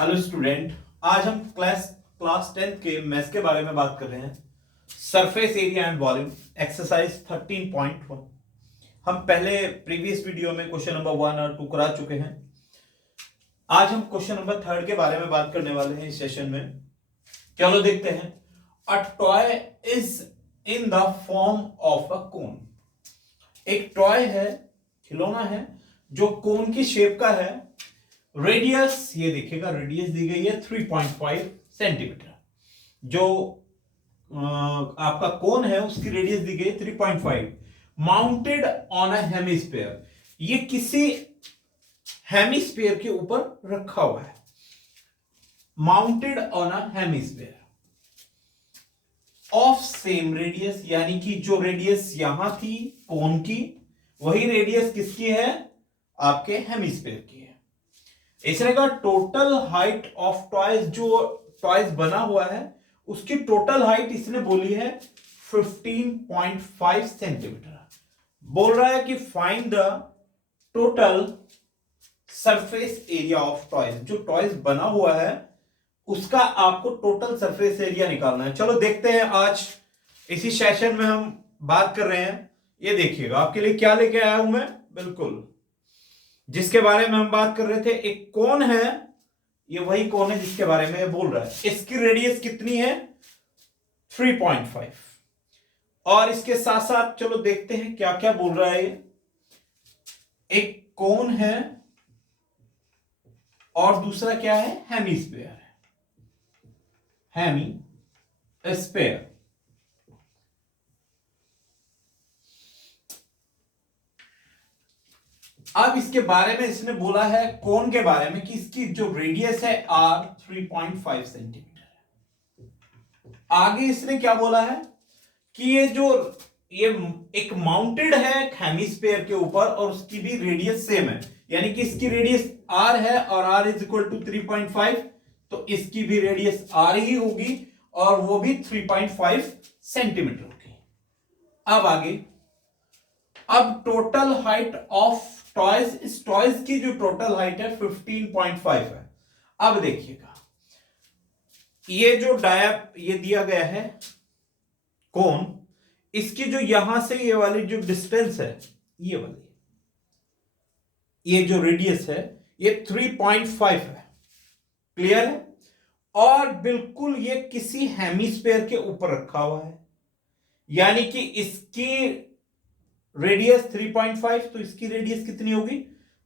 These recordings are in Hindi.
हेलो स्टूडेंट, आज हम क्लास 10th के मैथ्स के बारे में बात कर रहे हैं। Surface area and volume exercise 13.1। हम पहले प्रीवियस वीडियो में क्वेश्चन नंबर 1 और 2 करा चुके हैं। आज हम क्वेश्चन नंबर 3 के बारे में बात करने वाले हैं इस सेशन में। चलो देखते हैं। A toy is in the form of a cone. एक टॉय है, खिलौना है जो कोन की शेप का है। रेडियस, ये देखिएगा रेडियस दी गई है 3.5 सेंटीमीटर। जो आपका कोन है उसकी रेडियस दी गई 3.5। माउंटेड ऑन अ हेमिस्फीयर, ये किसी हेमिस्फीयर के ऊपर रखा हुआ है। Mounted on a hemisphere of same radius, यानी कि जो रेडियस यहां थी कोन की, वही रेडियस किसकी है? आपके हेमिस्फीयर की है। इसने कहा टोटल हाइट ऑफ टॉयज, जो टॉयज बना हुआ है उसकी टोटल हाइट इसने बोली है 15.5 सेंटीमीटर। बोल रहा है कि find the total surface area of toys. जो टॉयज बना हुआ है उसका आपको टोटल सरफेस एरिया निकालना है। चलो देखते हैं। आज इसी सेशन में हम बात कर रहे हैं। ये देखिएगा आपके लिए क्या लेके आया हूं मैं, बिल्कुल जिसके बारे में हम बात कर रहे थे। एक कोन है, ये वही कोन है जिसके बारे में बोल रहा है। इसकी रेडियस कितनी है? 3.5। और इसके साथ साथ चलो देखते हैं क्या क्या बोल रहा है। एक कोन है और दूसरा क्या है? हेमिस्फीयर है। हेमिस्फीयर। अब इसके बारे में इसने बोला है कोन के बारे में कि इसकी जो रेडियस है r 3.5 सेंटीमीटर है। आगे इसने क्या बोला है कि ये एक माउंटेड है हेमिस्फीयर के ऊपर और उसकी भी रेडियस सेम है, यानी कि इसकी रेडियस r है और r इज इक्वल टू 3.5, तो इसकी भी रेडियस r ही होगी और वो भी 3.5 सेंटीमीटर होगी। अब आगे, अब टोटल हाइट ऑफ टॉयज, इस टॉयज की जो टोटल हाइट है 15.5 है। अब देखिएगा ये जो ये दिया गया है कोन, इसकी जो यहां से ये वाली जो डिस्टेंस है, ये वाली, ये जो रेडियस है ये 3.5 है। क्लियर है? और बिल्कुल ये किसी हेमिस्फीयर के ऊपर रखा हुआ है, यानी कि इसकी रेडियस 3.5, तो इसकी रेडियस कितनी होगी?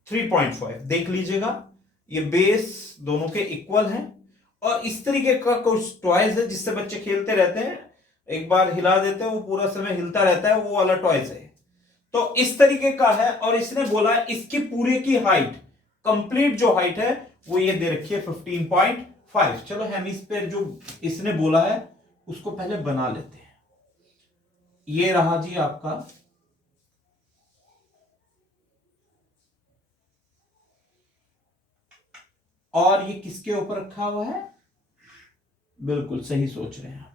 3.5। देख लीजिएगा ये बेस दोनों के इक्वल हैं। और इस तरीके का कुछ टॉयज है जिससे बच्चे खेलते रहते हैं, एक बार हिला देते हैं वो पूरा समय हिलता रहता है, वो वाला टॉयज है। तो इस तरीके का है और इसने बोला इसकी पूरे की हाइट, कंप्लीट जो हाइट है वो ये दे रखी है 15.5। चलो हेमिस्फीयर जो इसने बोला है उसको पहले बना लेते हैं। ये रहा जी आपका और ये किसके ऊपर रखा हुआ है? बिल्कुल सही सोच रहे हैं,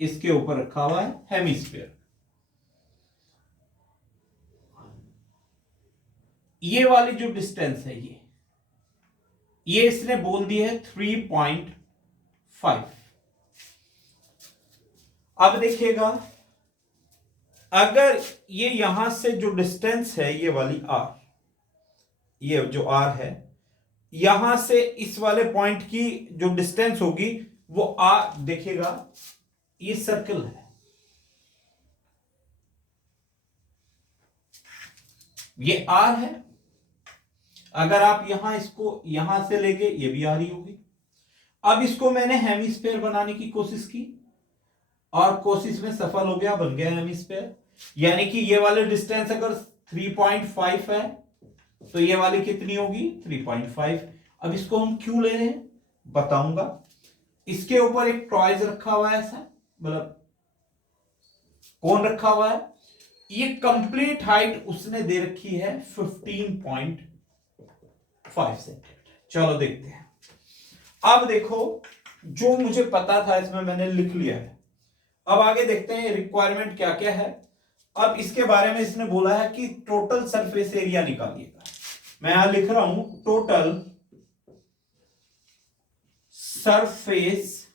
इसके ऊपर रखा हुआ है हेमिस्फीयर। ये वाली जो डिस्टेंस है ये इसने बोल दी है 3.5। अब देखिएगा अगर ये यहां से जो डिस्टेंस है ये वाली r, ये जो r है, यहां से इस वाले पॉइंट की जो डिस्टेंस होगी वो r, देखिएगा ये सर्कल है, ये r है। अगर आप इसको यहां से लेंगे ये भी r ही होगी। अब इसको मैंने हेमिस्फीयर बनाने की कोशिश की और कोशिश में सफल हो गया, बन गया हेमिस्फीयर। यानी कि ये वाले डिस्टेंस अगर 3.5 है तो ये वाली कितनी होगी? 3.5। अब इसको हम क्यों ले रहे हैं बताऊंगा। इसके ऊपर एक टॉयज रखा हुआ है, ऐसा मतलब कौन रखा हुआ है, ये कंप्लीट हाइट उसने दे रखी है 15.5 सेंटीमीटर। चलो देखते हैं। अब देखो जो मुझे पता था इसमें मैंने लिख लिया है। अब आगे देखते हैं रिक्वायरमेंट क्या क्या है। अब इसके बारे में इसने बोला है कि टोटल सरफेस एरिया निकालिएगा। मैं यहां लिख रहा हूं total surface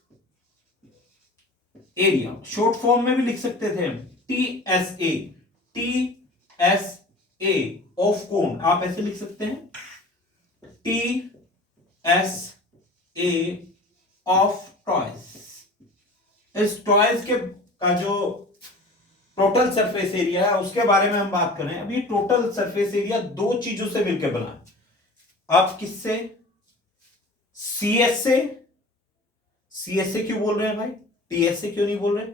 area, short form में भी लिख सकते थे हम, TSA, TSA ऑफ कोन, आप ऐसे लिख सकते हैं TSA ऑफ टॉयज। इस टॉयज के का जो टोटल सरफेस एरिया है उसके बारे में हम बात करें। अभी टोटल सरफेस एरिया दो चीजों से मिलकर बना है। आप किससे? CSA, CSA क्यों बोल रहे हैं भाई, TSA क्यों नहीं बोल रहे?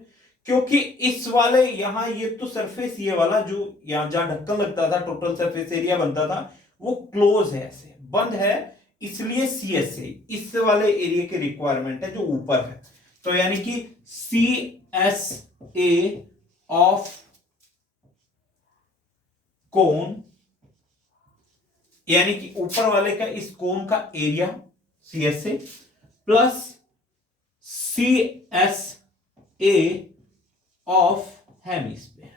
क्योंकि इस वाले यहां ये तो सरफेस, ये वाला जो यहां जहां ढक्कन लगता था, टोटल सरफेस एरिया बनता था, वो क्लोज है, ऐसे बंद है, इसलिए CSA इस वाले एरिया की रिक्वायरमेंट है जो ऊपर है। तो यानी कि CSA ऑफ कोन, यानी कि ऊपर वाले का इस कोन का area CSA plus CSA of hemisphere,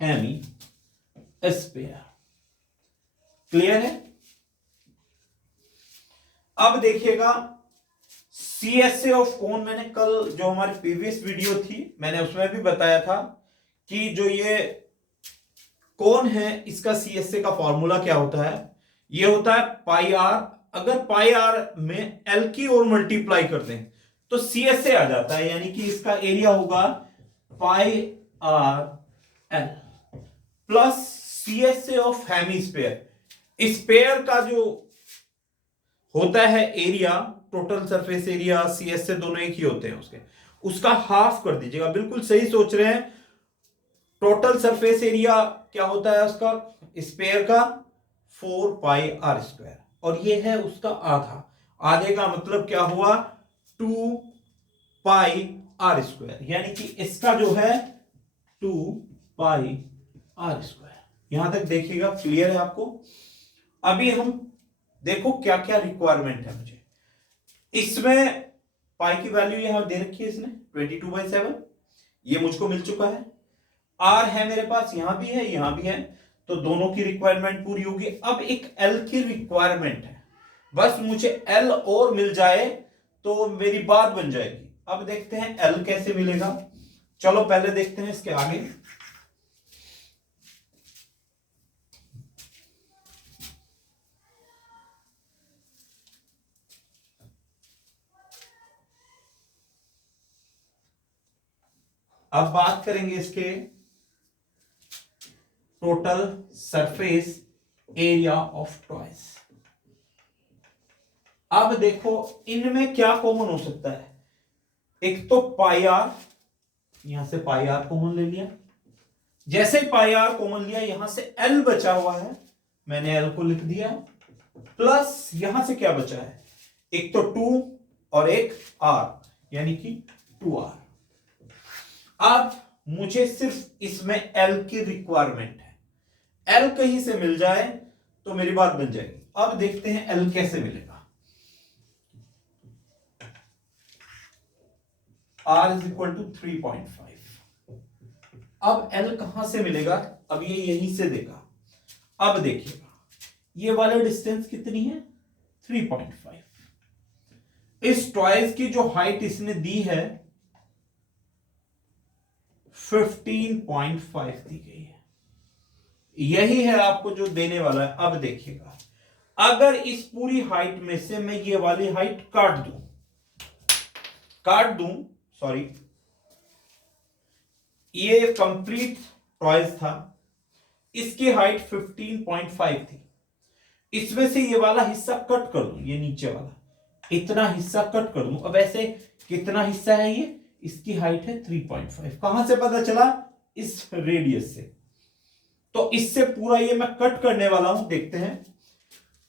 hemisphere. Clear है? अब देखिएगा CSA ऑफ कोन, मैंने कल जो हमारी प्रीवियस वीडियो थी मैंने उसमें भी बताया था कि जो ये कोन है इसका CSA का फॉर्मूला क्या होता है, ये होता है पाई आर। अगर पाई आर में L की ओर मल्टीप्लाई कर दें तो CSA आ जाता है, यानी कि इसका एरिया होगा pi R L plus CSA of hemisphere. Sphere का जो होता है area, total surface area CSA दोनों एक ही होते हैं उसके, उसका हाफ कर दीजिएगा। बिल्कुल सही सोच रहे हैं। टोटल सरफेस एरिया क्या होता है उसका, स्फीयर का 4 पाई आर स्क्वायर, और ये है उसका आधा। आधे का मतलब क्या हुआ, 2 पाई आर स्क्वायर, यानी कि इसका जो है 2 पाई आर स्क्वायर। यहां तक देखिएगा, क्लियर है आपको? अभी हम देखो क्या क्या रिक्वायरमेंट है मुझे। इसमें पाई की वैल्यू यहां दे रखी है इसने 22/7, ये मुझको मिल चुका है। आर है मेरे पास, यहां भी है यहां भी है, तो दोनों की रिक्वायरमेंट पूरी होगी। अब एक एल की रिक्वायरमेंट है, बस मुझे एल और मिल जाए तो मेरी बात बन जाएगी। अब देखते हैं एल कैसे मिलेगा। चलो पहले देखते हैं इसके आगे। अब बात करेंगे इसके total surface area of toys. अब देखो इनमें क्या कॉमन हो सकता है। एक तो पाई आर, यहां से पाई आर कॉमन ले लिया, जैसे ही पाई आर कॉमन लिया यहां से एल बचा हुआ है, मैंने एल को लिख दिया, प्लस यहां से क्या बचा है, एक तो 2 और एक आर, यानी कि 2r। अब मुझे सिर्फ इसमें एल की रिक्वायरमेंट है, एल कहीं से मिल जाए तो मेरी बात बन जाएगी। अब देखते हैं एल कैसे मिलेगा। R is equal to 3.5। अब L कहां से मिलेगा, अब ये यहीं से देगा। अब देखिएगा ये वाला डिस्टेंस कितनी है, 3.5। इस टॉयज की जो हाइट इसने दी है 15.5 दी गई है, यही है आपको जो देने वाला है। अब देखिएगा अगर इस पूरी हाइट में से मैं ये वाली हाइट काट दूं, सॉरी, ये कंप्लीट टॉयज था, इसकी हाइट 15.5 थी, इसमें से ये वाला हिस्सा कट कर दूं, ये नीचे वाला इतना हिस्सा कट कर दूं। अब ऐसे कितना हिस्सा है ये, इसकी हाइट है 3.5। कहां से पता चला, इस रेडियस से। तो इससे पूरा ये मैं कट करने वाला हूं, देखते हैं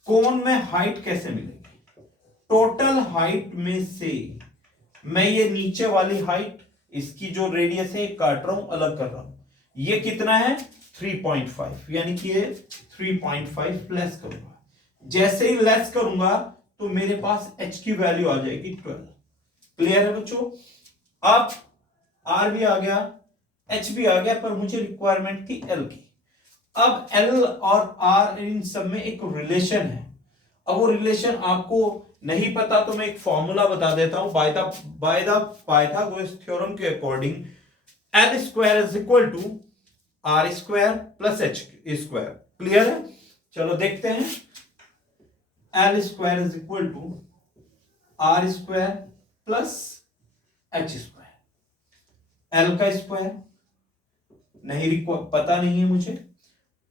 कोन में हाइट कैसे मिलेगी। टोटल हाइट में से मैं ये नीचे वाली हाइट, इसकी जो रेडियस है काट रहा हूं, अलग कर रहा हूं। ये कितना है 3.5, यानी कि ये 3.5 लेस करूंगा। जैसे ही लेस करूंगा तो मेरे पास h की वैल्यू आ जाएगी 12। क्लियर है बच्चों? अब r भी आ गया, h भी आ गया, पर मुझे रिक्वायरमेंट थी l की। अब एल और आर इन सब में एक रिलेशन है। अब वो रिलेशन आपको नहीं पता तो मैं एक फॉर्मूला बता देता हूं। बाय द पाइथागोरस थ्योरम के according L square is equal to R square plus H square. Clear है? चलो देखते हैं। L square is equal to R square plus H square. L का स्क्वायर नहीं पता नहीं है मुझे।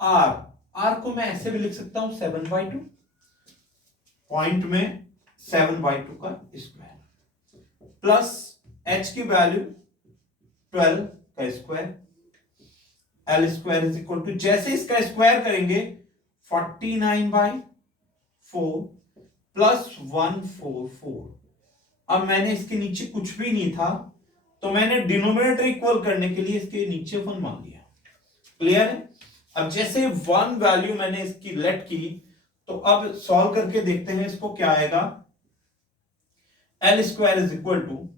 आर को मैं ऐसे भी लिख सकता हूं 7/2, पॉइंट में 7/2 का स्क्वायर प्लस एच की वैल्यू 12 का square. L square is equal to, जैसे इसका स्क्वायर करेंगे 49/4 प्लस 144। अब मैंने इसके नीचे कुछ भी नहीं था तो मैंने डिनोमिनेटर इक्वल करने के लिए इसके नीचे 1 मान लिया। क्लियर है? अब जैसे 1 वैल्यू मैंने इसकी लेट की तो अब सॉल्व करके देखते हैं इसको क्या आएगा। L square is equal to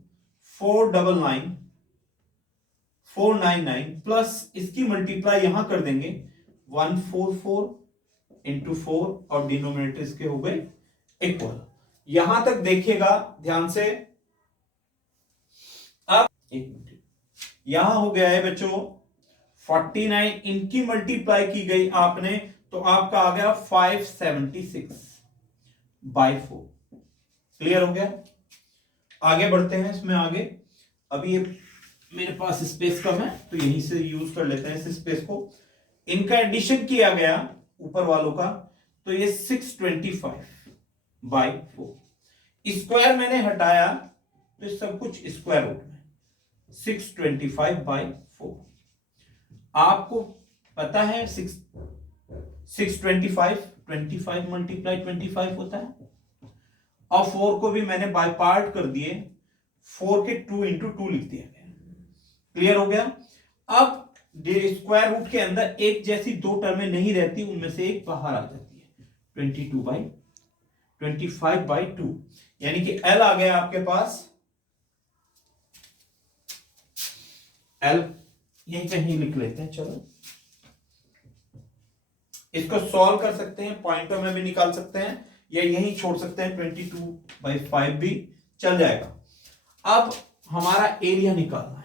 499 plus इसकी मल्टीप्लाई यहां कर देंगे 144 इंटू 4 और डिनोमिनेटर इसके हो गए इक्वल। यहां तक देखिएगा ध्यान से। अब एक मिनट, यहां हो गया है बच्चों 49, इनकी मल्टीप्लाई की गई आपने तो आपका आ गया 576/4। क्लियर हो गया? आगे बढ़ते हैं इसमें आगे। अभी ये मेरे पास स्पेस कम है तो यहीं से यूज कर लेते हैं इस स्पेस को। इनका एडिशन किया गया ऊपर वालों का तो ये 625/4। स्क्वायर मैंने हटाया तो सब कुछ स्क्वायर रूट में 625/4। आपको पता है 625 मल्टीप्लाई 25 होता है। और 4 को भी मैंने बाय पार्ट कर दिए, 4 के 2 इंटू 2 लिख दिया गया। क्लियर हो गया? अब स्क्वायर रूट के अंदर एक जैसी दो टर्में नहीं रहती, उनमें से एक बाहर आ जाती है 25/2, यानी कि एल आ गया आपके पास। एल यहीं कहीं लिख लेते हैं। चलो इसको सॉल्व कर सकते हैं, पॉइंटों में भी निकाल सकते हैं या यहीं छोड़ सकते हैं, 22/5 भी चल जाएगा। अब हमारा एरिया निकालना है,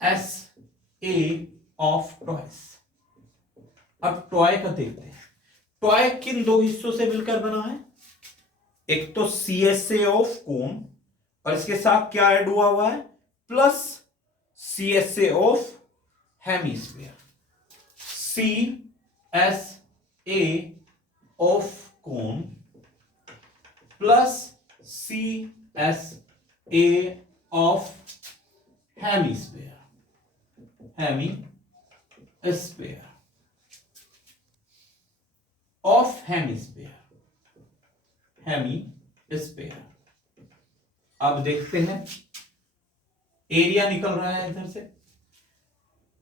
TSA ऑफ टॉयस। अब टॉय का देखते हैं। टॉय किन दो हिस्सों से मिलकर बना है? एक तो CSA ऑफ कोन और इसके साथ क्या ऐड हुआ है plus CSA of hemisphere. CSA of cone plus CSA of hemisphere of hemisphere. अब देखते हैं एरिया निकल रहा है इधर से।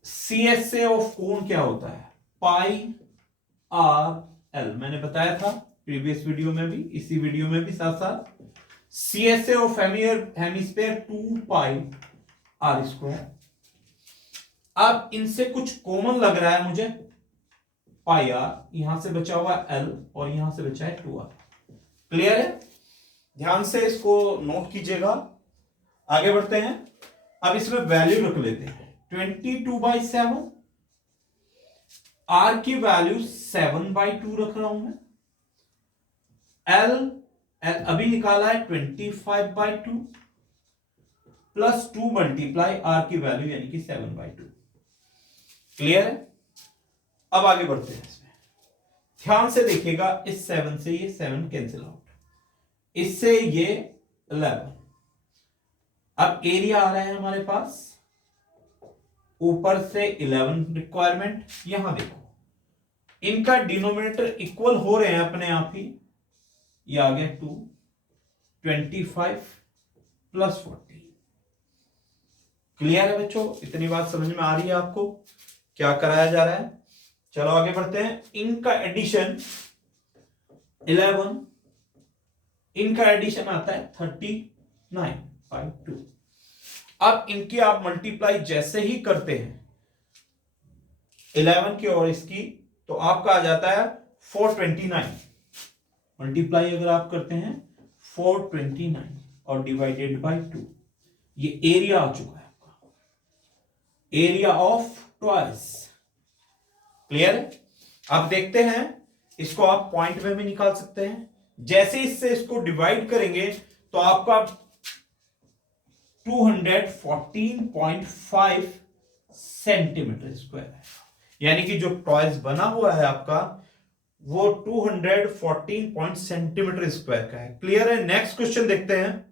CSA ऑफ कोन क्या होता है? πr/l। मैंने बताया था प्रीवियस वीडियो में भी, इसी वीडियो में भी साथ साथ। CSA of hemisphere 2πr²। अब इनसे कुछ कॉमन लग रहा है मुझे, πr, यहां से बचा हुआ l और यहां से बचा है 2r। क्लियर है? ध्यान से इसको नोट कीजिएगा। आगे बढ़ते हैं। अब इसमें वैल्यू रख लेते हैं 22/7। r की वैल्यू 7/2 रख रहा हूं मैं। l अभी निकाला है 25/2 प्लस 2 मल्टीप्लाई r की वैल्यू यानी कि 7/2। क्लियर है? अब आगे बढ़ते हैं इसमें। ध्यान से देखिएगा, इस 7 से ये 7 कैंसिल आउट, इससे ये 11। अब एरिया आ रहा है हमारे पास ऊपर से 11 रिक्वायरमेंट। यहां देखो इनका डिनोमिनेटर इक्वल हो रहे हैं अपने आप ही। ये आ गया 2, 25 प्लस 40। क्लियर है बच्चों? इतनी बात समझ में आ रही है आपको क्या कराया जा रहा है? चलो आगे बढ़ते हैं। इनका एडिशन 11, इनका एडिशन आता है 39/2। अब इनकी आप मल्टीप्लाई जैसे ही करते हैं 11 की और इसकी, तो आपका आ जाता है 429। मल्टीप्लाई अगर आप करते हैं 429 और डिवाइडेड बाय 2, ये एरिया आ चुका है आपका, एरिया ऑफ ट्वाइस। क्लियर? अब देखते हैं, इसको आप पॉइंट में भी निकाल सकते हैं। जैसे इससे इसको डिवाइड करेंगे तो आपका 214.5 सेंटीमीटर स्क्वायर है, यानी कि जो टॉयज बना हुआ है आपका वो 214 सेंटीमीटर स्क्वायर का है। क्लियर है? नेक्स्ट क्वेश्चन देखते हैं।